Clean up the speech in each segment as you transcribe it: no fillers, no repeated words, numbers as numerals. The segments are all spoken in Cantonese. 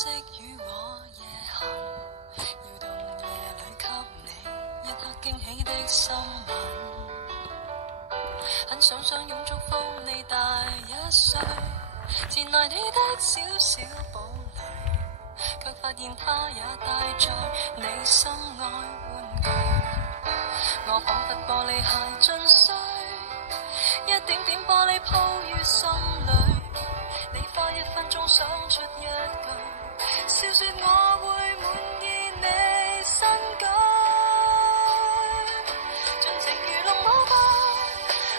息與我夜行，搖動夜裏給你一刻驚喜的心吻，很想擁祝福你大一歲，纏來你的小小堡壘，卻發現它也帶着你心愛玩具。我彷彿玻璃鞋進水，一點點玻璃鋪於心裏，你花1分鐘想出一句，笑說我會滿意你新居，盡情愚弄我吧，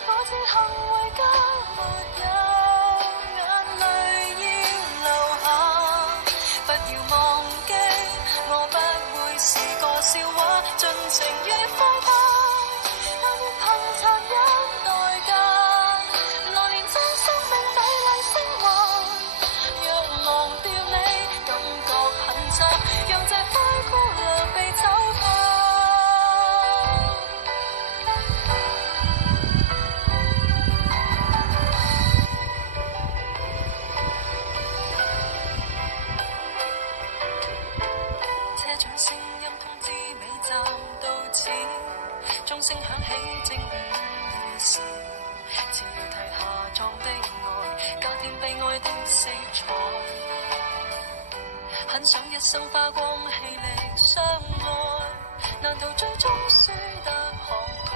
我自行回家，沒有眼淚要流下，不要忘記我不會是個笑話，盡情愉快吧，但願憑殘忍代價，來年將生命美麗升華，若忘掉你感覺很差，讓這灰姑娘被走吧。車長聲音通知尾站到此，鐘聲響起正午2時，只要提下裝的愛，加添悲哀的色彩，很想一生花光氣力相愛，難道最終輸得慷慨？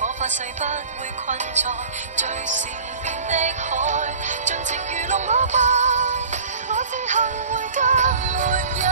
我發誓不會困在最善變的海，盡情愚弄我吧，我自行回家，沒有